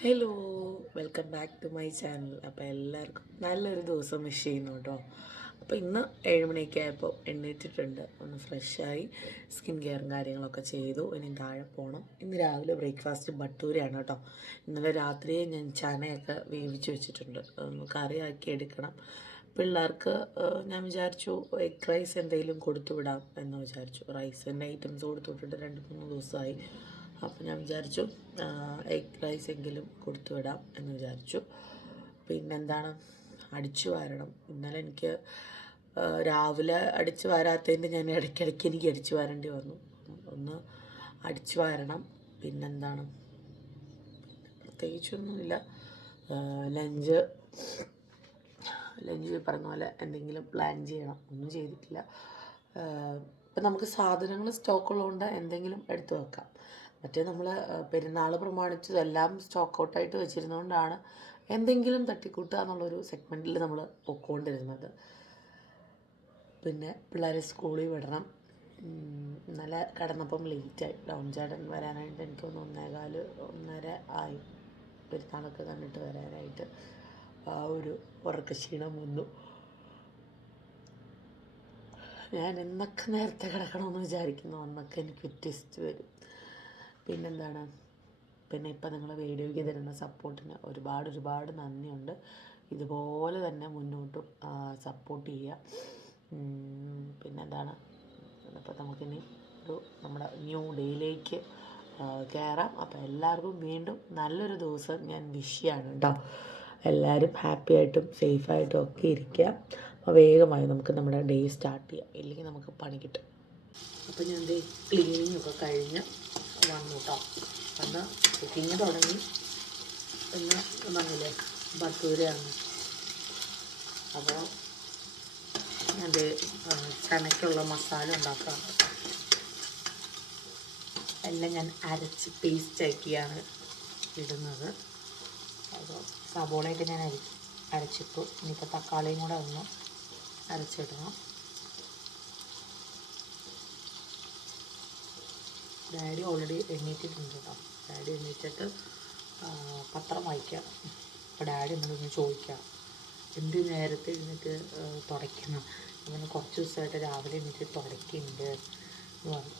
Hello, welcome back to my channel. അപ്പോൾ എല്ലാവർക്കും നല്ലൊരു ദിവസം വിഷ് ചെയ്യുന്നു കേട്ടോ. അപ്പോൾ ഇന്ന് 7 മണിയൊക്കെ ആയപ്പോൾ എണ്ണീറ്റിട്ടുണ്ട്, ഒന്ന് ഫ്രഷായി സ്കിൻ കെയറും കാര്യങ്ങളൊക്കെ ചെയ്തു. ഇനി താഴെ പോകണം. ഇന്ന് രാവിലെ ബ്രേക്ക്ഫാസ്റ്റ് ബട്ടൂരയാണ് കേട്ടോ. ഇന്നലെ രാത്രിയെ ഞാൻ ചനയൊക്കെ വേവിച്ച് വെച്ചിട്ടുണ്ട്, ഒന്ന് കറിയാക്കി എടുക്കണം. പിള്ളേർക്ക് ഞാൻ വിചാരിച്ചു എഗ് റൈസ് എന്തെങ്കിലും കൊടുത്തു വിടാം എന്ന് വിചാരിച്ചു. റൈസിൻ്റെ ഐറ്റംസ് കൊടുത്തു വിട്ടിട്ട് 2-3 ദിവസമായി. അപ്പോൾ ഞാൻ വിചാരിച്ചു എഗ് റൈസ് എങ്കിലും കൊടുത്തു വിടാം എന്ന് വിചാരിച്ചു. പിന്നെന്താണ്, അടിച്ചു വാരണം. ഇന്നലെ എനിക്ക് രാവിലെ അടിച്ചു വാരാത്തതിൻ്റെ ഞാൻ ഇടയ്ക്കിടയ്ക്ക് എനിക്ക് അടിച്ചു വാരേണ്ടി വന്നു. ഒന്ന് അടിച്ചു വാരണം. പിന്നെന്താണ്, പ്രത്യേകിച്ചൊന്നുമില്ല. ലഞ്ച് പറഞ്ഞ പോലെ എന്തെങ്കിലും പ്ലാൻ ചെയ്യണം. ഒന്നും ചെയ്തിട്ടില്ല. ഇപ്പം നമുക്ക് സാധനങ്ങൾ സ്റ്റോക്കുള്ളതുകൊണ്ട് എന്തെങ്കിലും എടുത്തു വെക്കാം. മറ്റേ നമ്മൾ പെരുന്നാൾ പ്രമാണിച്ചതെല്ലാം സ്റ്റോക്ക് ഔട്ടായിട്ട് വെച്ചിരുന്നതുകൊണ്ടാണ് എന്തെങ്കിലും തട്ടിക്കൂട്ടുക എന്നുള്ളൊരു സെഗ്മെൻറ്റിൽ നമ്മൾ പൊയ്ക്കൊണ്ടിരുന്നത്. പിന്നെ പിള്ളേരെ സ്കൂളിൽ വിടണം. ഇന്നലെ കിടന്നപ്പം ലേറ്റായി. ഡൗൺ ചേട്ടൻ വരാനായിട്ട് എനിക്കൊന്ന് 1:15-1:30 ആയി. പെരുന്നാളൊക്കെ കണ്ടിട്ട് വരാനായിട്ട് ആ ഒരു ഉറക്കക്ഷീണം വന്നു. ഞാൻ എന്നൊക്കെ നേരത്തെ കിടക്കണമെന്ന് വിചാരിക്കുന്നു, അന്നൊക്കെ എനിക്ക് ട്വിസ്റ്റ് വരും. പിന്നെന്താണ്, പിന്നെ ഇപ്പം നിങ്ങൾ വീഡിയോയ്ക്ക് തരുന്ന സപ്പോർട്ടിന് ഒരുപാട് നന്ദിയുണ്ട്. ഇതുപോലെ തന്നെ മുന്നോട്ടും സപ്പോർട്ട് ചെയ്യുക. പിന്നെന്താണ്, അപ്പോൾ നമുക്കിനി നമ്മുടെ ന്യൂ ഡേയിലേക്ക് കയറാം. അപ്പോൾ എല്ലാവർക്കും വീണ്ടും നല്ലൊരു ദിവസം ഞാൻ വിഷ് ചെയ്യാണ് കേട്ടോ. എല്ലാവരും ഹാപ്പി ആയിട്ടും സേഫായിട്ടും ഒക്കെ ഇരിക്കുക. അപ്പോൾ വേഗമായി നമുക്ക് നമ്മുടെ ഡേ സ്റ്റാർട്ട് ചെയ്യാം, ഇല്ലെങ്കിൽ നമുക്ക് പണി കിട്ടും. അപ്പോൾ ഞാൻ ക്ലീനിങ് ഒക്കെ കഴിഞ്ഞ് വന്നു കേട്ടോ. അന്ന് കുക്കിങ് തുടങ്ങി. ഇന്ന് പറഞ്ഞില്ലേ ബട്ടൂരയാണ്. അപ്പോൾ അത് ചനയ്ക്കുള്ള മസാല ഉണ്ടാക്കാം. എല്ലാം ഞാൻ അരച്ച് പേസ്റ്റാക്കിയാണ് ഇടുന്നത്. അപ്പോൾ സബോളയൊക്കെ ഞാൻ അരച്ചിട്ടു. ഇനിയിപ്പോൾ തക്കാളിയും കൂടെ ഒന്ന് അരച്ചിടണം. ഡാഡി ഓൾറെഡി എണ്ണീറ്റിട്ടുണ്ട് കേട്ടോ. ഡാഡി എണ്ണീറ്റിട്ട് പത്രം വായിക്കാം. അപ്പോൾ ഡാഡി എന്നോടൊന്ന് ചോദിക്കാം, എന്ത് നേരത്തെ എഴുന്നേറ്റ് തുടയ്ക്കണം. അങ്ങനെ കുറച്ച് ദിവസമായിട്ട് രാവിലെ എണീറ്റ് തുടയ്ക്കുന്നുണ്ട് എന്ന് പറഞ്ഞു.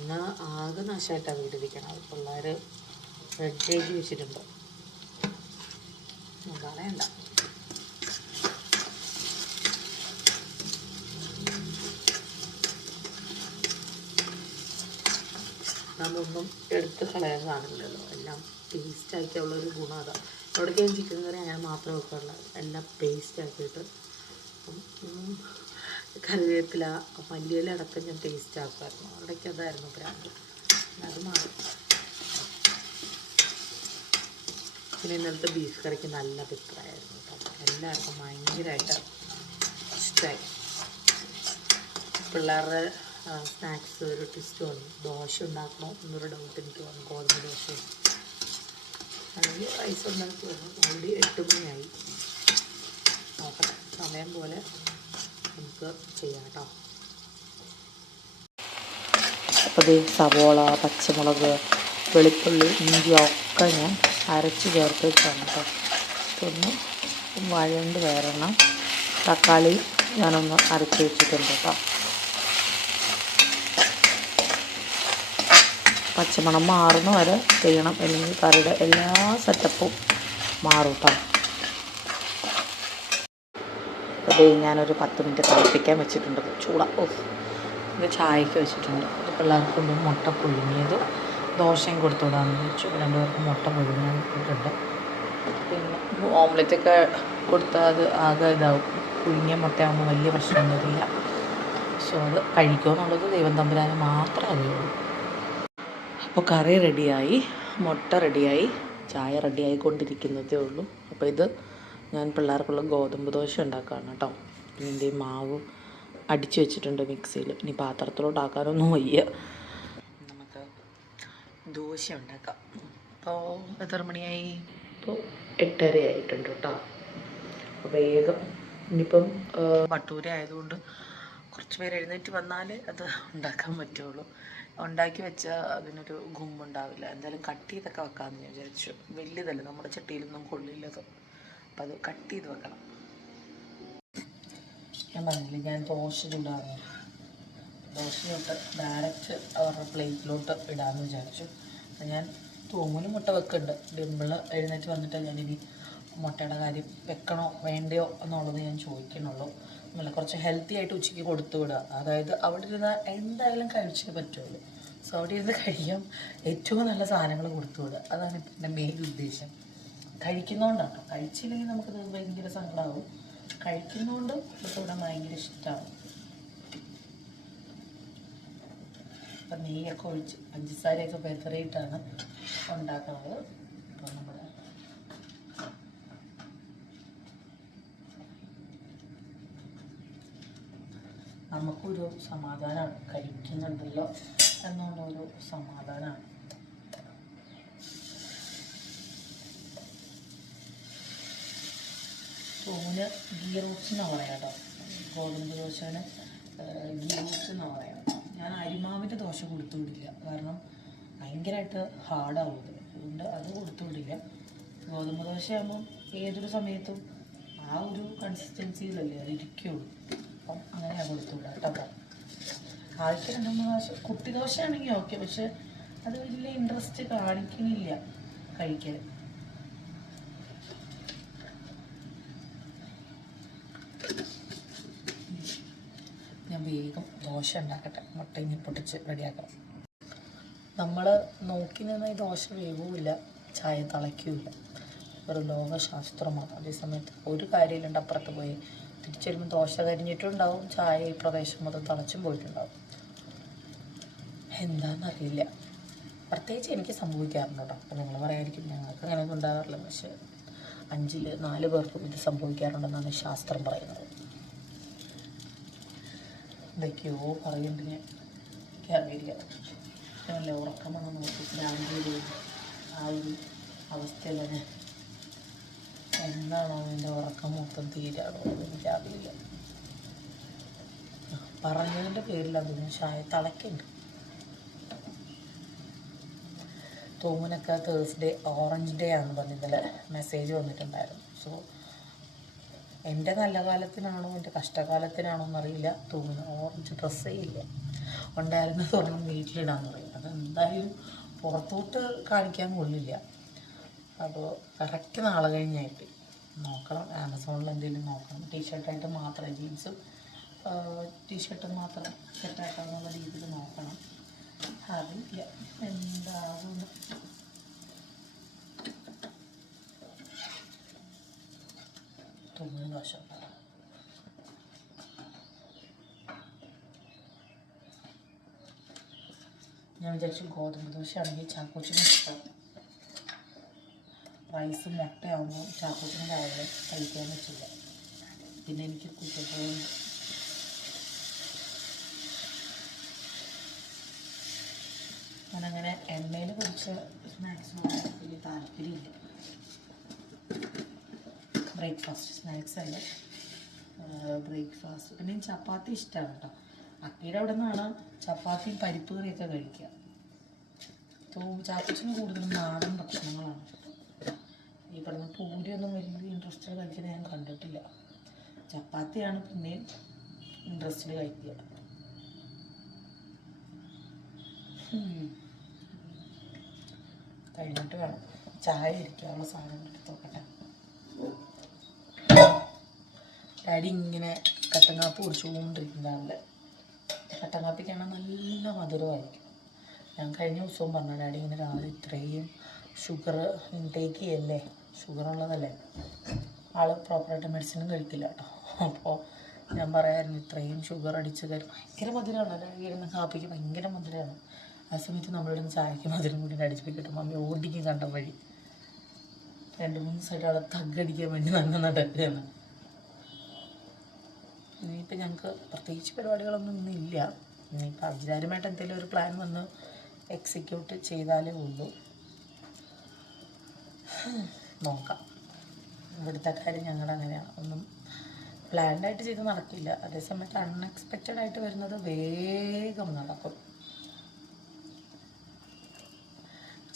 ഇന്ന് ആകെ നാശമായിട്ടാണ് വീട്ടിലിരിക്കണം. അത് പിള്ളേർ റെഡിയാക്കി വെച്ചിട്ടുണ്ട്, പറയണ്ട. നമ്മളൊന്നും എടുത്ത് കളയാൻ കാണില്ലല്ലോ, എല്ലാം പേസ്റ്റാക്കിയുള്ളൊരു ഗുണം അതാണ്. എവിടേക്ക് ഞാൻ ചിക്കൻ കറി അങ്ങനെ മാത്രമേ വെക്കാറുള്ളൂ, എല്ലാം പേസ്റ്റാക്കിയിട്ട്. കറിവേപ്പില മല്ലിയില അടക്കം ഞാൻ പേസ്റ്റ് ആക്കുമായിരുന്നു. അവിടേക്ക് അതായിരുന്നു പ്രാന്ത്. അത് മാറി. പിന്നെ ഇന്നലത്തെ ബീഫ് കറിക്ക് നല്ല അഭിപ്രായമായിരുന്നു കേട്ടോ. എല്ലാവർക്കും ഭയങ്കരമായിട്ട് ഇഷ്ടമായി. പിള്ളേരുടെ സ്നാക്സ് ഒരു ട്വിസ്റ്റ് വന്നു. ദോശ ഉണ്ടാക്കണോ എന്നൊരു ഡൗട്ട് എനിക്ക് വന്നു. ഗോതമ്പ് ദോശ അല്ലെങ്കിൽ റൈസ് ഉണ്ടാക്കി വന്നു. ഓൾറെഡി 8 മണിയായി. നോക്കട്ടെ, സമയം പോലെ നമുക്ക് ചെയ്യാം കേട്ടോ. അപ്പോൾ സവോള, പച്ചമുളക്, വെളുത്തുള്ളി, ഇഞ്ചി ഒക്കെ ഞാൻ അരച്ച് ചേർത്ത് വെച്ചാണ് കേട്ടോ. ഇതൊന്ന് വഴണ്ട് വരണം. തക്കാളി ഞാനൊന്ന് അരച്ച് വെച്ചിട്ടുണ്ട് കേട്ടോ. പച്ചമണം മാറുന്ന വരെ ചെയ്യണം, അല്ലെങ്കിൽ കറിയുടെ എല്ലാ സെറ്റപ്പും മാറും കേട്ടോ. അത് ഞാനൊരു 10 മിനിറ്റ് തിളപ്പിക്കാൻ വെച്ചിട്ടുണ്ട്. ചൂട ഇത് ചായക്ക് വെച്ചിട്ടുണ്ട്. പിള്ളേർക്ക് കൊണ്ട് മുട്ട പുഴുങ്ങിയത് ദോശയും കൊടുത്തുവിടാമെന്ന് വെച്ചു. 2 പേർക്ക് മുട്ട പുഴുങ്ങാൻ ഇട്ടിട്ടുണ്ട്. പിന്നെ ഓംലെറ്റൊക്കെ കൊടുത്താൽ അത് ആകെ ഇതാവും. പുഴുങ്ങിയ മുട്ടയാകുമ്പോൾ വലിയ പ്രശ്നം വരില്ല. പക്ഷെ അത് കഴിക്കുമോ എന്നുള്ളത് ദൈവം തമ്പുരാന് മാത്രമേ അറിയുള്ളൂ. അപ്പോൾ കറി റെഡിയായി, മുട്ട റെഡിയായി, ചായ റെഡിയായിക്കൊണ്ടിരിക്കുന്നതേ ഉള്ളൂ. അപ്പോൾ ഇത് ഞാൻ പിള്ളേർക്കുള്ള ഗോതമ്പ് ദോശ ഉണ്ടാക്കുകയാണ് കേട്ടോ. ഇതിൻ്റെ മാവും അടിച്ചു വെച്ചിട്ടുണ്ട് മിക്സിയിൽ. ഇനി പാത്രത്തിലോട്ടാക്കാനൊന്നും വയ്യ. നമുക്ക് ദോശ ഉണ്ടാക്കാം. അപ്പോൾ എത്ര മണിയായി? ഇപ്പോൾ 8:30 ആയിട്ടുണ്ട് കേട്ടോ. അപ്പോൾ വേഗം ഇനിയിപ്പം ബട്ടൂര ആയതുകൊണ്ട് കുറച്ച് പേര് എഴുന്നേറ്റ് വന്നാൽ അത് ഉണ്ടാക്കാൻ പറ്റുള്ളൂ. ഉണ്ടാക്കി വെച്ചാൽ അതിനൊരു ഗുമ്മുണ്ടാവില്ല. എന്തായാലും കട്ട് ചെയ്തൊക്കെ വെക്കാമെന്ന് ഞാൻ വിചാരിച്ചു. വലിയതല്ല, നമ്മുടെ ചട്ടിയിലൊന്നും കൊള്ളില്ലത്. അപ്പം അത് കട്ട് ചെയ്ത് വെക്കണം. ഞാൻ പറഞ്ഞില്ലേ ഞാൻ ദോശ ചൂടാകുന്നു. ദോശയോട്ട് ഡയറക്റ്റ് അവരുടെ പ്ലേറ്റിലോട്ട് ഇടാമെന്ന് വിചാരിച്ചു. അപ്പം ഞാൻ തൂങ്ങിന് മുട്ട വെക്കുന്നുണ്ട്. ഡിമ്പിൾ എഴുന്നേറ്റ് വന്നിട്ട് ഞാനിനി മുട്ടയുടെ കാര്യം വെക്കണോ വേണ്ടയോ എന്നുള്ളത് ഞാൻ ചോദിക്കണുള്ളൂ. നമ്മളെ കുറച്ച് ഹെൽത്തി ആയിട്ട് ഉച്ചയ്ക്ക് കൊടുത്തു വിടുക. അതായത് അവിടെ ഇരുന്ന് എന്തായാലും കഴിച്ചേ പറ്റുള്ളൂ. സോ അവിടെ ഇരുന്ന് കഴിയാൻ ഏറ്റവും നല്ല സാധനങ്ങൾ കൊടുത്തു വിടുക. അതാണ് ഇപ്പം എൻ്റെ മെയിൻ ഉദ്ദേശം. കഴിക്കുന്നതുകൊണ്ടാണ്. കഴിച്ചില്ലെങ്കിൽ നമുക്കത് ഭയങ്കര സങ്കടമാകും. കഴിക്കുന്നതുകൊണ്ട് കൊടുത്തു വിടാൻ ഭയങ്കര ഇഷ്ടമാണ്. അപ്പം നെയ്യൊക്കെ ഒഴിച്ച് പഞ്ചസാരയൊക്കെ പെതറിയിട്ടാണ് ഉണ്ടാക്കുന്നത്. അപ്പോൾ നമ്മുടെ നമുക്കൊരു സമാധാനമാണ്, കഴിക്കുന്നുണ്ടല്ലോ എന്നുള്ളൊരു സമാധാനമാണ്. സോന് ഗീ റോസ്റ്റ് എന്നാണ് പറയാം കേട്ടോ. ഗോതമ്പ് ദോശന് ഗീ റോസ്റ്റ് എന്നാണ് പറയാം. ഞാൻ അരിമാവിൻ്റെ ദോശ കൊടുത്തു വിടില്ല, കാരണം ഭയങ്കരമായിട്ട് ഹാർഡാവും. അതുകൊണ്ട് അത് കൊടുത്തു വിടില്ല. ഗോതമ്പ് ദോശയാകുമ്പം ഏതൊരു സമയത്തും ആ ഒരു കൺസിസ്റ്റൻസിയിലല്ലേ അത് ഇരിക്കുള്ളൂ. അപ്പം അങ്ങനെയാണ് കൊടുത്തു വിടുക കേട്ടോ. ആദ്യത്തെ 2-3 പ്രാവശ്യം കുട്ടി ദോശയാണെങ്കിൽ ഓക്കെ, പക്ഷെ അത് വലിയ ഇൻട്രസ്റ്റ് കാണിക്കുന്നില്ല കഴിക്കാൻ. ഞാൻ വേഗം ദോശ ഉണ്ടാക്കട്ടെ. മുട്ട ഇനി പൊട്ടിച്ച് റെഡിയാക്കണം. നമ്മൾ നോക്കി നിന്ന് ഈ ദോശ വേവുമില്ല, ചായ തിളയ്ക്കില്ല. ഒരു ലോകശാസ്ത്രമാണ്. അതേസമയത്ത് ഒരു കാര്യമില്ലാണ്ട് അപ്പുറത്ത് പോയി തിരിച്ചു വരുമ്പോൾ ദോശ കരിഞ്ഞിട്ടുണ്ടാവും, ചായ ഈ പ്രദേശം മൊത്തം തിളച്ചും പോയിട്ടുണ്ടാവും. എന്താണെന്നറിയില്ല. പ്രത്യേകിച്ച് എനിക്ക് സംഭവിക്കാറുണ്ട് കേട്ടോ. അപ്പോൾ നിങ്ങൾ പറയായിരിക്കും ഞങ്ങൾക്ക് അങ്ങനെയൊന്നും ഉണ്ടാകാറില്ല, പക്ഷേ 5-ൽ 4 പേർക്കും ഇത് സംഭവിക്കാറുണ്ടെന്നാണ് ശാസ്ത്രം പറയുന്നത്. എന്തൊക്കെയോ പറയുന്നുണ്ട്, ഞാൻ എനിക്കറിയില്ല. നല്ല ഉറക്കം വന്ന് നോക്കി ഭ്രാന്തി ആ ഒരു അവസ്ഥയിലാണ്. എന്താണോ എൻ്റെ ഉറക്കം മൊത്തം തീരാണോ എനിക്കറിയില്ല. പറഞ്ഞതിൻ്റെ പേരിൽ അതൊന്നും ചായ തിളക്കുന്നുണ്ട്. തൂമിനൊക്കെ തേഴ്സ്ഡേ ഓറഞ്ച് ഡേ ആണെന്ന് പറഞ്ഞ് ഇന്നലെ മെസ്സേജ് വന്നിട്ടുണ്ടായിരുന്നു. സോ എൻ്റെ നല്ല കാലത്തിനാണോ എൻ്റെ കഷ്ടകാലത്തിനാണോ എന്നറിയില്ല, തൂമിന് ഓറഞ്ച് ഡ്രസ്സേ ഇല്ല. ഉണ്ടായിരുന്ന തുറന്നും വീട്ടിലിടാന്ന് പറയും. അതെന്തായാലും പുറത്തോട്ട് കാണിക്കാൻ കൊള്ളില്ല. അപ്പോൾ കറക്റ്റ് നാളെ കഴിഞ്ഞായിട്ട് നോക്കണം. ആമസോണിൽ എന്തെങ്കിലും നോക്കണം. ടീഷർട്ടായിട്ട് മാത്രം, ജീൻസും ടീഷർട്ടും മാത്രം സെറ്റാക്കാന്നുള്ള രീതിയിൽ നോക്കണം. അറിയില്ല എന്താകുന്നു. തുമ്മൽ ദോശ ഞാൻ വിചാരിച്ചു ഗോതമ്പ് ദോശയാണെങ്കിൽ ചാക്കോച്ചിന് ഇഷ്ടം. റൈസ് മുട്ടയാകുമ്പോൾ ചാക്കോച്ചിന് രാവിലെ കഴിക്കാൻ പറ്റില്ല. പിന്നെ എനിക്ക് കുറ്റപ്പോഴും ഞാനങ്ങനെ എണ്ണയിൽ പൊരിച്ച സ്നാക്സിനോട് വലിയ താല്പര്യമില്ല. ബ്രേക്ക്ഫാസ്റ്റ് സ്നാക്സ് അല്ല, ബ്രേക്ക്ഫാസ്റ്റ്. പിന്നെ ചപ്പാത്തി ഇഷ്ടമാണ് കേട്ടോ. അക്കയുടെ അവിടെ നിന്നാണ് ചപ്പാത്തിയും പരിപ്പ് കറിയൊക്കെ കഴിക്കുക. ചാക്കോച്ചിന് കൂടുതലും നാടൻ ഭക്ഷണങ്ങളാണ്. ഈ പറഞ്ഞ പൂരിയൊന്നും വലിയ ഇൻട്രസ്റ്റിൽ കഴിക്കുന്നത് ഞാൻ കണ്ടിട്ടില്ല. ചപ്പാത്തിയാണ് പിന്നെയും ഇൻട്രസ്റ്റിൽ കഴിക്കുക. കഴിഞ്ഞിട്ട് വേണം ചായ ഇരിക്കാനുള്ള സാധനം എടുത്ത് നോക്കട്ടെ. ഡാഡി ഇങ്ങനെ കട്ടൻ കാപ്പി കുടിച്ചുകൊണ്ടിരിക്കുന്നുണ്ടാവില്ല. കട്ടൻ കാപ്പിക്കാണ് നല്ല മധുരമായിരിക്കും. ഞാൻ കഴിഞ്ഞ ദിവസവും പറഞ്ഞു, ഡാഡി ഇങ്ങനെ രാവിലെ ഇത്രയും ഷുഗർ ഇൻടേക്ക് ചെയ്യല്ലേ, ഷുഗറുള്ളതല്ലേ. ആൾ പ്രോപ്പറായിട്ട് മെഡിസിനും കഴിക്കില്ല കേട്ടോ. അപ്പോൾ ഞാൻ പറയാമായിരുന്നു ഇത്രയും ഷുഗർ അടിച്ച് തരും. ഭയങ്കര മധുരമാണ് ഡാഡി ഇടുന്ന കാപ്പിക്ക്, ഭയങ്കര മധുരമാണ്. ആ സമയത്ത് നമ്മളിടുന്ന ചായക്ക് മധുരം കൂടി അടിച്ച് കിട്ടും. മമ്മി ഓടിക്കും കണ്ട വഴി 2-3 ദിവസമായിട്ട് ആളെ തగ్గടിക്കാൻ വേണ്ടി നല്ല നടക്കുകയാണ്. ഇനിയിപ്പോൾ ഞങ്ങൾക്ക് പ്രത്യേകിച്ച് പരിപാടികളൊന്നും ഇന്നില്ല. ഇനിയിപ്പോൾ അവിചാരമായിട്ട് എന്തെങ്കിലും ഒരു പ്ലാൻ വന്ന് എക്സിക്യൂട്ട് ചെയ്താലേ ഉള്ളൂ. നോക്കാം. ഇവിടുത്തെ കാര്യം ഞങ്ങളുടെ അങ്ങനെയാണ്. ഒന്നും പ്ലാൻഡായിട്ട് ചെയ്ത് നടക്കില്ല. അതേസമയത്ത് അൺഎക്സ്പെക്റ്റഡ് ആയിട്ട് വരുന്നത് വേഗം നടക്കും.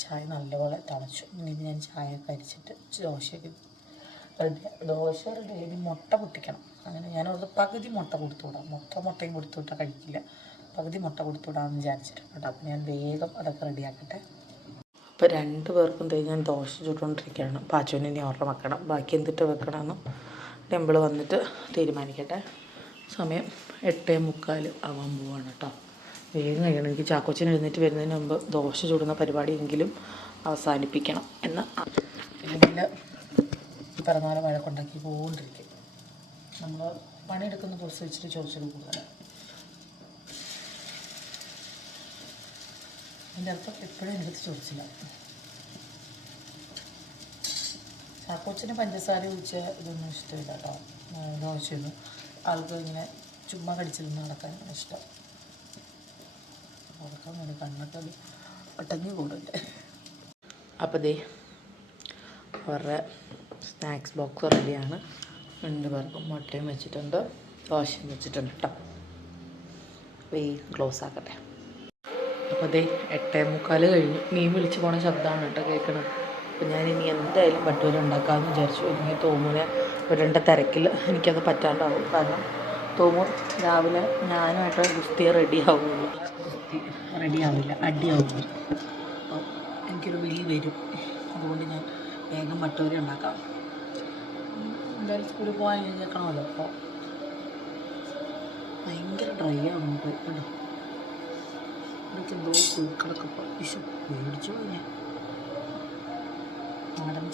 ചായ നല്ലപോലെ തിളച്ചു. ഇനി ഞാൻ ചായ കരിച്ചിട്ട് ദോശയ്ക്ക് ദോശ റെഡി. മുട്ട പൊട്ടിക്കണം. അങ്ങനെ ഞാനവിടെ പകുതി മുട്ട കൊടുത്തുവിടാം. മുട്ടയും കൊടുത്തുവിട്ടാൽ കഴിക്കില്ല. പകുതി മുട്ട കൊടുത്തുവിടാമെന്ന് വിചാരിച്ചിട്ടുണ്ട്. അപ്പോൾ ഞാൻ വേഗം അതൊക്കെ റെഡിയാക്കട്ടെ. അപ്പോൾ 2 പേർക്കും ഞാൻ ദോശ ചുട്ടുകൊണ്ടിരിക്കുകയാണ്. പാച്ചുവിന് ഇനി ഓർഡർ വെക്കണം. ബാക്കി എന്തിട്ട് വെക്കണമെന്ന് ടെമ്പിൾ വന്നിട്ട് തീരുമാനിക്കട്ടെ. സമയം 8:45 ആവാൻ പോവാണ് കേട്ടോ. വേഗം കഴിയണം. എനിക്ക് ചാക്കോച്ചൻ എഴുന്നേറ്റ് വരുന്നതിന് മുമ്പ് ദോശ ചുടുന്ന പരിപാടിയെങ്കിലും അവസാനിപ്പിക്കണം എന്ന്. ഇല്ലെങ്കിൽ ഈ പറഞ്ഞ വഴക്കുണ്ടാക്കി പോകൊണ്ടിരിക്കും. നമ്മൾ പണിയെടുക്കുന്ന ദിവസം ഇച്ചിരി ചോദിച്ചത് കൂടുതലാണ്. എൻ്റെ അർത്ഥം എപ്പോഴും എടുത്ത് ചോദിച്ചില്ല. ചാക്കോച്ചിന് പഞ്ചസാര ഒഴിച്ച് ഇതൊന്നും ഇഷ്ടമില്ല കേട്ടോ. ദോശയൊന്നും ആൾക്ക് ഇങ്ങനെ ചുമ്മാ കടിച്ചിരുന്ന് നടക്കാൻ ഇഷ്ടം. ഉറക്കം വേണ്ടി കണ്ണൊക്കെ ഒട്ടഞ്ഞു കൂടുണ്ട്. അപ്പോൾ അവരുടെ സ്നാക്സ് ബോക്സ് റെഡിയാണ്. 2 പേർക്കും മുട്ടയും വെച്ചിട്ടുണ്ട്, ദോശയും വെച്ചിട്ടുണ്ട് കേട്ടോ. ക്ലോസ് ആക്കട്ടെ. അപ്പോൾ 8:45 കഴിഞ്ഞു. മീൻ വിളിച്ച് പോണ ശബ്ദമാണ് കേട്ടോ കേൾക്കണം. അപ്പോൾ ഞാനിനി എന്തായാലും ഭട്ടൂര ഉണ്ടാക്കാമെന്ന് വിചാരിച്ചു. ഇനി തോമുനെ ഒരണ്ട തിരക്കിൽ എനിക്കത് പറ്റാണ്ടാവും. കാരണം തോമു രാവിലെ ഞാനുമായിട്ട് ഗുസ്തി റെഡിയാവുള്ളൂ. ഗുസ്തി റെഡിയാവില്ല, അടിയാവുള്ളൂ. അപ്പോൾ എനിക്കൊരു വിളി വരും. അതുകൊണ്ട് ഞാൻ വേഗം ഭട്ടൂര ഉണ്ടാക്കാം. എന്തായാലും സ്കൂളിൽ പോകാൻ കഴിഞ്ഞേക്കണമല്ലോ. അപ്പോൾ ഭയങ്കര ഡ്രൈ ആവുന്നു പോയി കേട്ടോ. എനിക്ക് എന്തോ കുഴുക്കളൊക്കെ പേടിച്ചു പോയി ഞാൻ. നാടൻ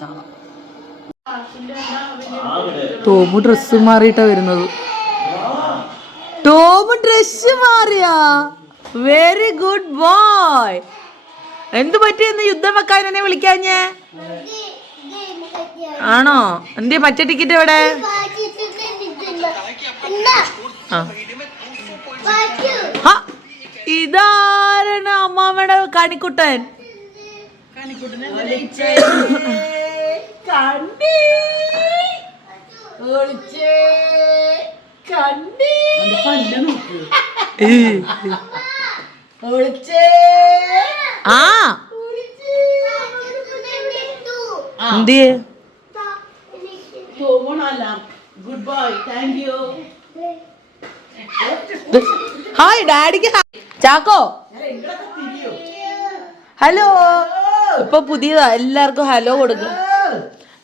ചാള. ടോമു ഡ്രസ്സ് മാറിയിട്ടാ വരുന്നത്. ടോമു ഡ്രസ്സ് മാറിയാ? Very good boy. എന്ത് പറ്റിയെന്ന് യുദ്ധം വെക്കാൻ എന്നെ വിളിക്കാഞ്ഞേ? ആണോ? എന്തേ മറ്റേ ടിക്കറ്റ് എവിടെ? ഇതാരാണ്? അമ്മാമ്മയുടെ കണിക്കുട്ടൻ. എന്തിയെ? Good boy, thank you. Hi ഡാഡിക്ക്. ചാക്കോ ഹലോ. ഇപ്പൊ പുതിയതാ, എല്ലാവർക്കും ഹലോ കൊടുക്ക.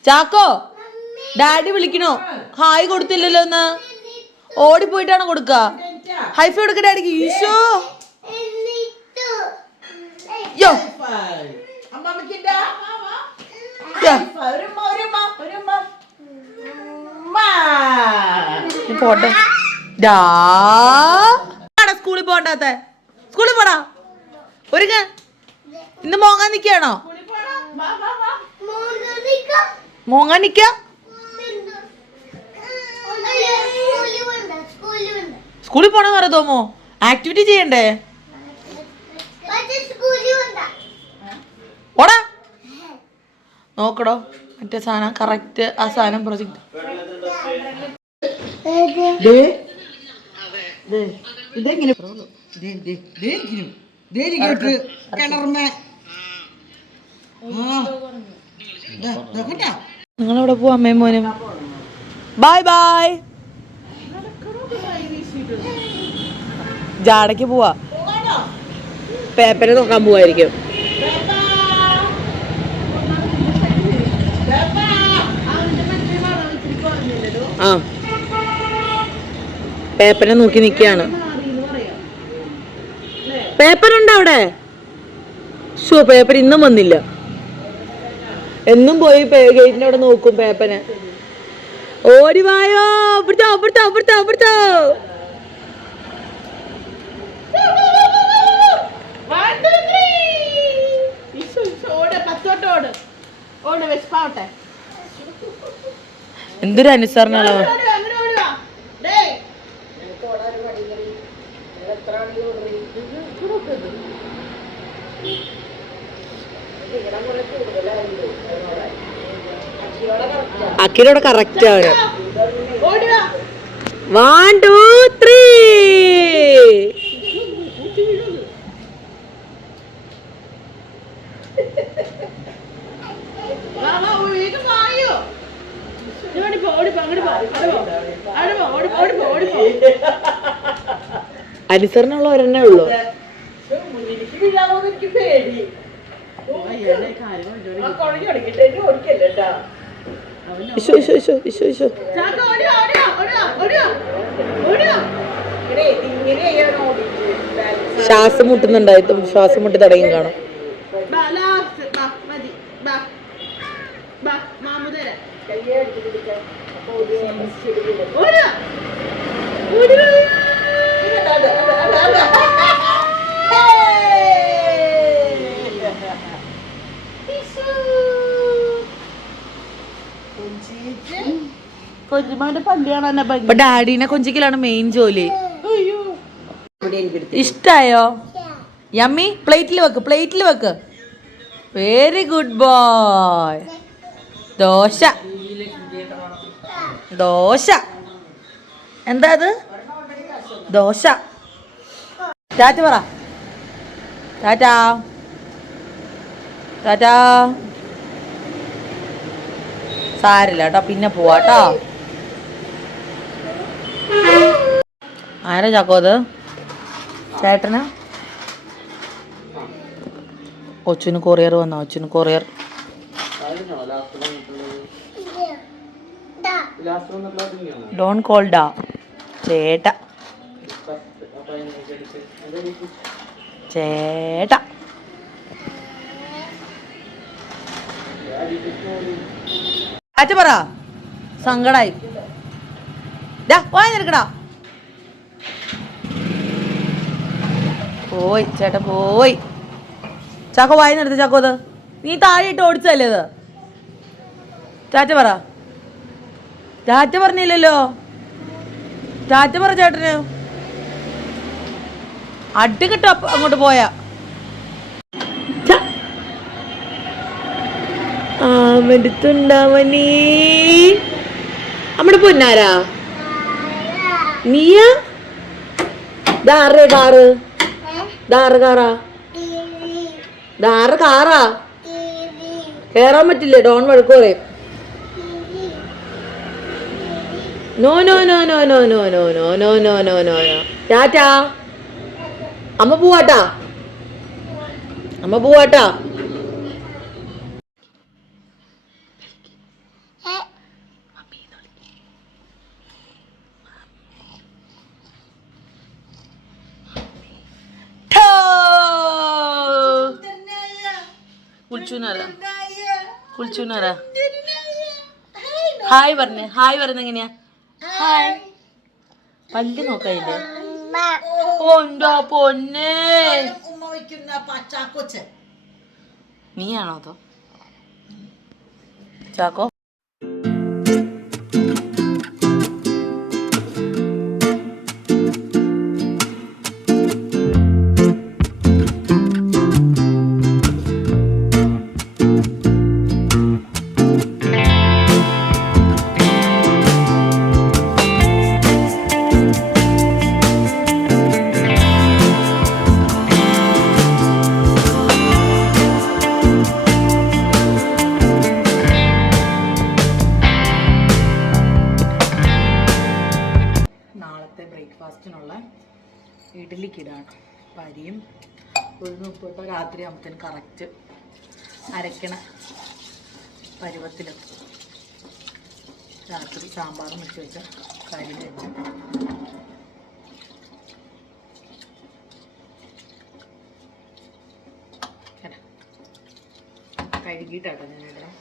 ചാക്കോ ഡാഡി വിളിക്കണോ? ഹായ് കൊടുത്തില്ലല്ലോ. ഒന്ന് ഓടിപ്പോയിട്ടാണോ കൊടുക്ക? ഹൈഫൈ കൊടുക്ക ഡാഡിക്ക്. ഈശോ യോ പോട്ടെ. സ്കൂളിൽ പോണ്ടാത്ത? സ്കൂളിൽ പോടാ. ഒരുങ്ങ. ഇന്ന് മോങ്ങാൻ നിക്കാണോ? മോങ്ങാൻ നിക്ക? സ്കൂളിൽ പോണെന്ന് പറയാ തോമോ? ആക്ടിവിറ്റി ചെയ്യണ്ടേ? ഓടാ. നോക്കടോ മറ്റേ സാധനം കറക്റ്റ്. ആ സാധനം പ്രൊജക്ട് ഇതെങ്ങനെ നിങ്ങളെവിടെ പോവാ അമ്മയും മോനും? Bye bye. ജാടയ്ക്ക് പോവാ. പേപ്പറെ നോക്കാൻ പോവായിരിക്കും. ആ പേപ്പറിനെ നോക്കി നിൽക്കുകയാണ്. പേപ്പറുണ്ട് അവിടെ. ഷോ പേപ്പർ ഇന്നും വന്നില്ല. എന്നും പോയി ഗേറ്റിന്റെ അവിടെ നോക്കും പേപ്പറിനെ. ഓടിവായോ. അപ്പുറത്തോ അപ്പുറത്തോ അപ്പുറത്തോ അപ്പുറത്തോ. എന്തൊരു അനുസരണ. അക്കിലൂടെ കറക്റ്റ് ആണ്. 1 2 3. അനുസരണമുള്ള ഒരെണ്ണേ ഉള്ളൂ. ശ്വാസം മുട്ടുന്നുണ്ടായിട്ടും ശ്വാസം മുട്ടി തുടങ്ങി കാണും. ഡാഡിനെ കൊഞ്ചിക്കലാണ് മെയിൻ ജോലി. ഇഷ്ടായോ? യമ്മി. പ്ലേറ്റിൽ വെക്ക്. Very good boy. ദോശ എന്താ അത്? ദോശ. ടാറ്റ പറ. ടാറ്റാ. സാരില്ല കേട്ടോ, പിന്നെ പോവാട്ടോ. ആരാ ചാക്കോ അത്? ചേട്ടന് ഒച്ചിന് കൊറിയർ വന്നോ? ഒച്ചിന് കൊറിയർ. ഡോൺ കോൾ ഡാ ചേട്ടാ. ടാറ്റ പറ. സങ്കടായി. വാങ്ങിക്കടാ. പോയി ചേട്ടാ പോയി. ചാക്കോ വായിന്നെടുത്ത്. ചാക്കോ അത് നീ താഴെ ഇട്ട് ഓടിച്ചല്ലേ അത്? ടാറ്റ പറ. ടാറ്റ പറഞ്ഞില്ലല്ലോ. ടാറ്റ പറ ചേട്ടന്. അടി കിട്ടോ അങ്ങോട്ട് പോയാ. ആമടുത്തുണ്ടാവനീ നമ്മുടെ പൊന്നാരാ നീയാ? കാറാ കേറാൻ പറ്റില്ലേ? ഡോൺ വഴക്ക് പറയും. നോ. ടാറ്റാ. അമ്മ പോവാട്ടാ. കുളിച്ചൂനാരാ. ഹായ് പറഞ്ഞ എങ്ങനെയാ? ഹായ്. പല്ല് നോക്കായില്ലേ? ഓന്റെ പൊന്നെ. നീയാണോ അതോ ചാക്കോ? ബ്രേക്ക്ഫാസ്റ്റിനുള്ള ഇഡ്ഡലിക്കിടാണ്. പരിയും ഉഴുന്ന് ഉപ്പിട്ട് രാത്രി ആകുമ്പത്തേന് കറക്റ്റ് അരക്കണ പരുവത്തിൽ രാത്രി സാമ്പാറും വെച്ച് വെച്ച കറി വെച്ച് കഴുകിയിട്ടാട്ടോ ഞാനിടാം.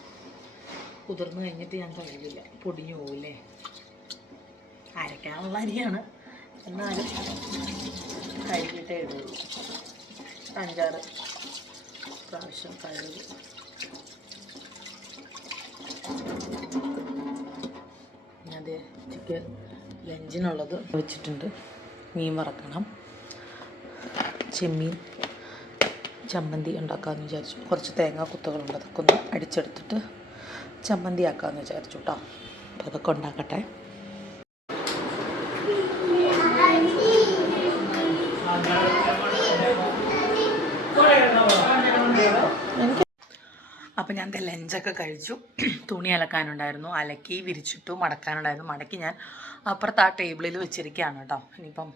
കുതിർന്ന് കഴിഞ്ഞിട്ട് ഞാൻ കഴുകില്ല, പൊടിഞ്ഞു പോവില്ലേ. അരയ്ക്കാനുള്ള അരിയാണ്, എന്നാലും കഴുകിയിട്ടേ ഇടുള്ളൂ. 5-6 പ്രാവശ്യം കഴുകി. ഞാനത് ചിക്കൻ ലഞ്ചിനുള്ളത് വെച്ചിട്ടുണ്ട്. മീൻ വറക്കണം, ചെമ്മീൻ ചമ്മന്തി ഉണ്ടാക്കാമെന്ന് വിചാരിച്ചു. കുറച്ച് തേങ്ങാ കുത്തുകളുണ്ട്, അതൊക്കെ ഒന്ന് അടിച്ചെടുത്തിട്ട് ചമ്മന്തി ആക്കാമെന്ന് വിചാരിച്ചു കേട്ടോ. അപ്പോൾ അതൊക്കെ ഉണ്ടാക്കട്ടെ. അപ്പം ഞാൻ ലഞ്ചൊക്കെ കഴിച്ചു. തുണി അലക്കാനുണ്ടായിരുന്നു, അലക്കി വിരിച്ചിട്ടു. മടക്കാനുണ്ടായിരുന്നു, മടക്കി ഞാൻ അപ്പുറത്ത് ആ ടേബിളിൽ വെച്ചിരിക്കുകയാണ് കേട്ടോ. ഇനിയിപ്പം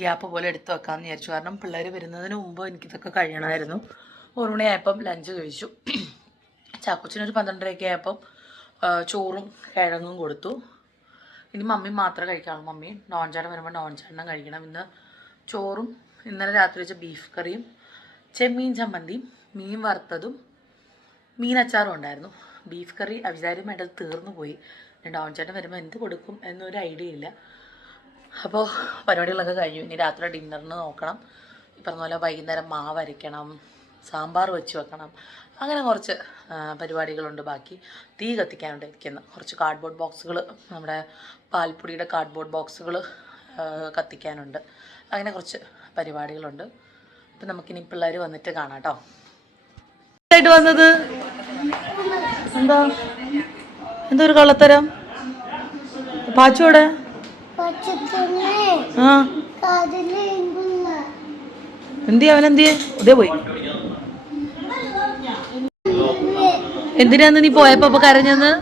ഗ്യാപ്പ് പോലെ എടുത്ത് വെക്കാമെന്ന് വിചാരിച്ചു. കാരണം പിള്ളേർ വരുന്നതിന് മുമ്പ് എനിക്കിതൊക്കെ കഴിയണമായിരുന്നു. 1 മണിയായപ്പം ലഞ്ച് കഴിച്ചു. ചാക്കോച്ചിനൊരു 12:30 ആയപ്പം ചോറും കിഴങ്ങും കൊടുത്തു. ഇനി മമ്മി മാത്രമേ കഴിക്കാവുള്ളൂ. മമ്മി നോൺചാട്ടം വരുമ്പോൾ നോൺചാട്ടം കഴിക്കണം. ഇന്ന് ചോറും ഇന്നലെ രാത്രി വെച്ച ബീഫ് കറിയും ചെമ്മീൻ ചമ്മന്തിയും മീൻ വറുത്തതും മീനച്ചാറും ഉണ്ടായിരുന്നു. ബീഫ് കറി അവിചാര്യമായിട്ട് തീർന്നു പോയി. നോൺചാട്ടം വരുമ്പോൾ എന്ത് കൊടുക്കും എന്നൊരു ഐഡിയ ഇല്ല. അപ്പോൾ പരിപാടികളൊക്കെ കഴിഞ്ഞു. ഇനി രാത്രി ഡിന്നറിന് നോക്കണം. ഈ പറഞ്ഞ പോലെ വൈകുന്നേരം മാവ് അരയ്ക്കണം, സാമ്പാർ വെച്ച് വെക്കണം. അങ്ങനെ കുറച്ച് പരിപാടികളുണ്ട്. ബാക്കി തീ കത്തിക്കാനുണ്ട്. ഇരിക്കുന്ന കുറച്ച് കാർഡ്ബോർഡ് ബോക്സുകൾ, നമ്മുടെ പാൽപ്പൊടിയുടെ കാർഡ്ബോർഡ് ബോക്സുകൾ കത്തിക്കാനുണ്ട്. അങ്ങനെ കുറച്ച് പരിപാടികളുണ്ട്. അപ്പം നമുക്കിനി പിള്ളേർ വന്നിട്ട് കാണാം കേട്ടോ. ആയിട്ട് വന്നത് എന്താ ഒരു കള്ളത്തരം? പാച്ചോടെ ആ എന്തിയാ അവനെന്തിയെ ഇതേ പോയി. എന്തിനാന്ന് നീ പോയപ്പോ കരഞ്ഞെന്ന്?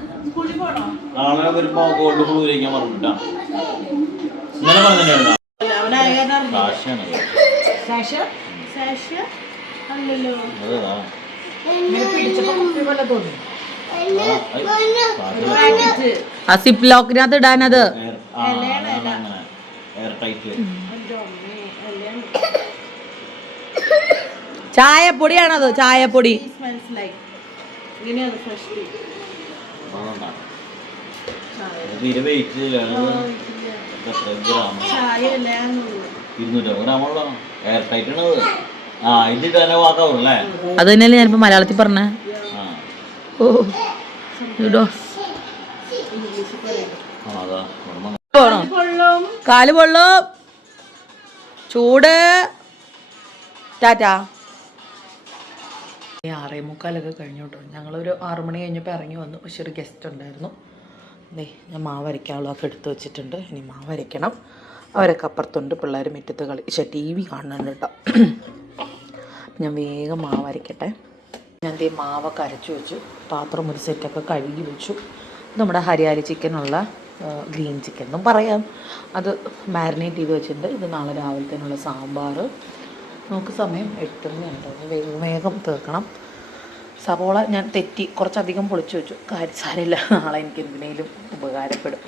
ആ സിപ്പ് ലോക്കിനകത്ത് ഇടാനത്. ചായപ്പൊടിയാണത്, ചായപ്പൊടി. അത് തന്നെയല്ലേ ഞാനിപ്പോ മലയാളത്തിൽ പറഞ്ഞേ. ഓ കാല് പൊള്ളും, ചൂട്. ടാറ്റാ. 6:45 കഴിഞ്ഞു കേട്ടോ. ഞങ്ങളൊരു 6 മണി കഴിഞ്ഞപ്പോൾ ഇറങ്ങി വന്നു. പക്ഷെ ഒരു ഗസ്റ്റ് ഉണ്ടായിരുന്നു. ഞാൻ മാവ് അരയ്ക്കാനുള്ളതൊക്കെ എടുത്ത് വെച്ചിട്ടുണ്ട്. ഇനി മാവ് അരയ്ക്കണം. അവരൊക്കെ അപ്പുറത്തുണ്ട്. പിള്ളേർ മുറ്റത്ത് TV കാണുന്നുണ്ട് കേട്ടോ. ഞാൻ വേഗം മാവ് അരയ്ക്കട്ടെ. ഞാൻ മാവൊക്കെ അരച്ചു വെച്ചു. പാത്രം ഒരു സെറ്റൊക്കെ കഴുകി വെച്ചു. നമ്മുടെ ഹരിയാലി ചിക്കനുള്ള ഗ്രീൻ ചിക്കൻ എന്നും പറയാം. അത് മാരിനേറ്റ് ചെയ്ത് വെച്ചിട്ടുണ്ട്. ഇത് നാളെ രാവിലത്തേനുള്ള സാമ്പാർ. നമുക്ക് സമയം 8 മണിയായിട്ട് വേഗം തീർക്കണം. സവോള ഞാൻ തെറ്റി കുറച്ചധികം പൊളിച്ചു വെച്ചു. സാരമില്ല, നാളെ എനിക്ക് എന്തിനേലും ഉപകാരപ്പെടും.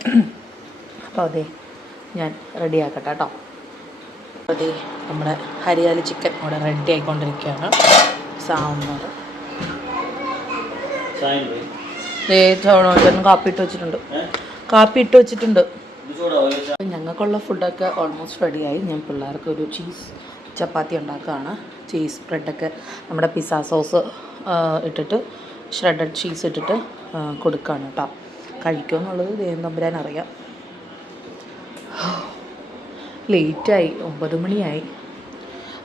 അപ്പോൾ അതെ ഞാൻ റെഡിയാക്കട്ടെ കേട്ടോ. അതെ നമ്മുടെ ഹരിയാലി ചിക്കൻ ഇവിടെ റെഡി ആയിക്കൊണ്ടിരിക്കുകയാണ്. സാമ്പാർ കാപ്പി ഇട്ട് വെച്ചിട്ടുണ്ട്. ഞങ്ങൾക്കുള്ള ഫുഡൊക്കെ ഓൾമോസ്റ്റ് റെഡിയായി. ഞാൻ പിള്ളേർക്ക് ഒരു ചീസ് ചപ്പാത്തി ഉണ്ടാക്കുകയാണ്. ചീസ് ബ്രെഡൊക്കെ നമ്മുടെ പിസ്സ സോസ് ഇട്ടിട്ട് ഷ്രെഡഡ് ചീസ് ഇട്ടിട്ട് കൊടുക്കുകയാണ് കേട്ടോ. കഴിക്കുമെന്നുള്ളത് ദൈവം തമ്പുരാൻ അറിയാം. ലേറ്റായി, 9 മണിയായി.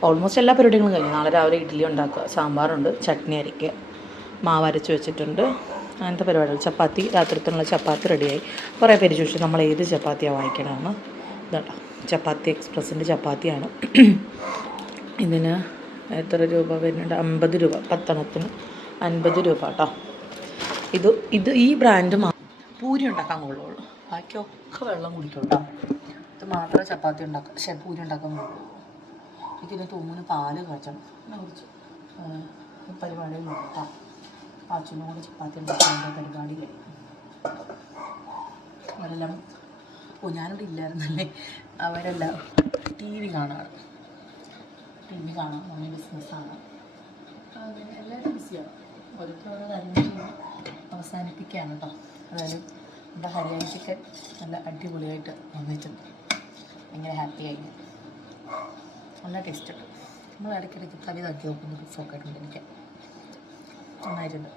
ഓൾമോസ്റ്റ് എല്ലാ പരിപാടികളും കഴിഞ്ഞു. നാളെ രാവിലെ ഇഡ്ഡലി ഉണ്ടാക്കുക, സാമ്പാറുണ്ട്, ചട്നി അരയ്ക്കുക, മാവ് അരച്ച് വെച്ചിട്ടുണ്ട്. അങ്ങനത്തെ പരിപാടികൾ. ചപ്പാത്തി, രാത്രിത്തിനുള്ള ചപ്പാത്തി റെഡിയായി. കുറേ പേര് ചോദിച്ചു നമ്മൾ ഏത് ചപ്പാത്തിയാണ് വാങ്ങിക്കണമെന്ന്. ഇതാട്ടോ ചപ്പാത്തി എക്സ്പ്രസിൻ്റെ ചപ്പാത്തിയാണ്. ഇതിന് എത്ര രൂപ വരുന്നുണ്ട്? 50 രൂപ. 10 50 രൂപ കേട്ടോ. ഇത് ഈ ബ്രാൻഡ് പൂരി ഉണ്ടാക്കാൻ കൊള്ളുള്ളൂ. ബാക്കിയൊക്കെ വെള്ളം കുടിക്കും കേട്ടോ. ഇത് മാത്രമേ ചപ്പാത്തി ഉണ്ടാക്കാം, പൂരി ഉണ്ടാക്കാൻ കൊള്ളുള്ളൂ. എനിക്കിത് തൂങ്ങിന് പാല് കാച്ചണം. പിന്നെ കുറച്ച് പരിപാടികളുണ്ട് കേട്ടോ. പാച്ചനും കൂടെ ചപ്പാത്തി ഉണ്ടാക്കാനുള്ള പരിപാടി കഴിയും. അവരെല്ലാം ഞാനിവിടെ ഇല്ലായിരുന്നല്ലേ. അവരെല്ലാം TV കാണാം. മമ്മി ബിസിനസ്സാണ്. അങ്ങനെ എല്ലാവരും ബിസിയാണ്. ഓരോരുത്തരോരോ കാര്യങ്ങൾ അവസാനിപ്പിക്കുകയാണ് കേട്ടോ. അതായത് നമ്മുടെ ഹരിയാലി ചിക്കൻ നല്ല അടിപൊളിയായിട്ട് വന്നിട്ടുണ്ട്. ഭയങ്കര ഹാപ്പി ആയി. നല്ല ടേസ്റ്റ് ഉണ്ട്. നമ്മൾ ഇടയ്ക്കിടയ്ക്ക് തവി താക്കി നോക്കുന്ന പിസ്സൊക്കെ ആയിട്ടുണ്ട്. എനിക്ക് നന്നായിട്ടുണ്ട്.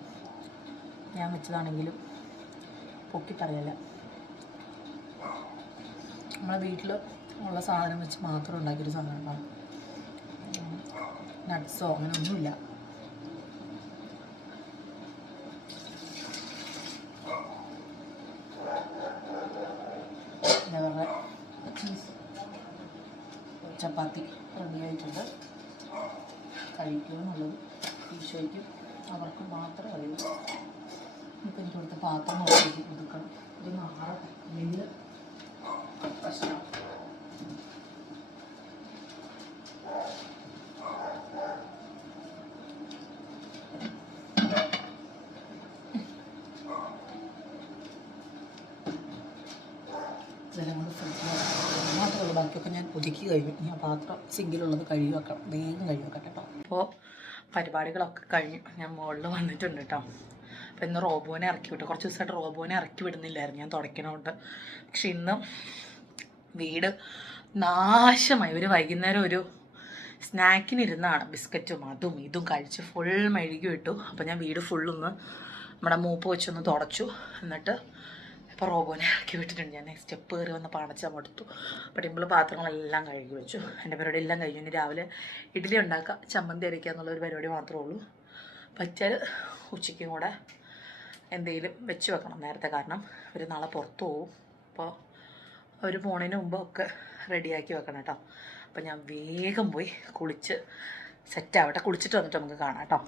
ഞാൻ വെച്ചതാണെങ്കിലും പൊക്കി പറയല്ല. നമ്മളെ വീട്ടിൽ ഉള്ള സാധനം വെച്ച് മാത്രം ഉണ്ടാക്കിയൊരു സാധനമാണ്. നട്ട്സോ അങ്ങനെ ഒന്നുമില്ല. ഉച്ചയ്ക്കും അവർക്ക് മാത്രമേ അറിയൂ. ഇപ്പം എനിക്ക് ഇവിടുത്തെ പാത്രം നോക്കി ഒതുക്കണം. ഇത് മാറട്ടെ, അല്ലെങ്കിൽ പ്രശ്നം. ഇതെല്ലാം കൊണ്ട് ഫ്രിഡ്ജിൽ മാത്രമേ ഉള്ളൂ, ബാക്കിയൊക്കെ ഞാൻ ഒതുക്കി കഴിഞ്ഞു. ഞാൻ പാത്രം സിങ്കിലുള്ളത് കഴുകി വെക്കണം, വേഗം കഴുകി വെക്കട്ടെ കേട്ടോ. അപ്പോൾ പരിപാടികളൊക്കെ കഴിഞ്ഞു, ഞാൻ മുകളിൽ വന്നിട്ടുണ്ട് കേട്ടോ. അപ്പോൾ ഇന്ന് റോബോനെ ഇറക്കി വിട്ടു. കുറച്ച് ദിവസമായിട്ട് റോബോനെ ഇറക്കി വിടുന്നില്ലായിരുന്നു ഞാൻ തുടയ്ക്കണോണ്ട്. പക്ഷെ ഇന്ന് വീട് നാശമായി. ഒരു വൈകുന്നേരം ഒരു സ്നാക്കിനിരുന്നാണ് ബിസ്ക്കറ്റും അതും ഇതും കഴിച്ച് ഫുൾ മെഴുകി വിട്ടു. അപ്പോൾ ഞാൻ വീട് ഫുള്ളൊന്ന് നമ്മുടെ മൂപ്പ് വെച്ചൊന്ന് തുടച്ചു. എന്നിട്ട് ഇപ്പോൾ റോബോനെ ഇറക്കി വിട്ടിട്ടുണ്ട്. ഞാൻ സ്റ്റെപ്പ് കയറി വന്ന് പണച്ചാൽ മടുത്തു. അപ്പോൾ ടിമ്പിൾ പാത്രങ്ങളെല്ലാം കഴുകി വെച്ചു. എൻ്റെ പരിപാടി എല്ലാം കഴിഞ്ഞു. ഇനി രാവിലെ ഇഡ്ഡലി ഉണ്ടാക്കുക, ചമ്മന്തി അരയ്ക്കുക എന്നുള്ളൊരു പരിപാടി മാത്രമേ ഉള്ളൂ. പറ്റിയാൽ ഉച്ചയ്ക്കും കൂടെ എന്തെങ്കിലും വെച്ച് വെക്കണം നേരത്തെ, കാരണം അവർ നാളെ പുറത്തു പോകും. അപ്പോൾ അവർ പോണതിന് മുമ്പൊക്കെ റെഡിയാക്കി വെക്കണം കേട്ടോ. അപ്പോൾ ഞാൻ വേഗം പോയി കുളിച്ച് സെറ്റാവട്ടെ. കുളിച്ചിട്ട് വന്നിട്ട് നമുക്ക് കാണാം കേട്ടോ.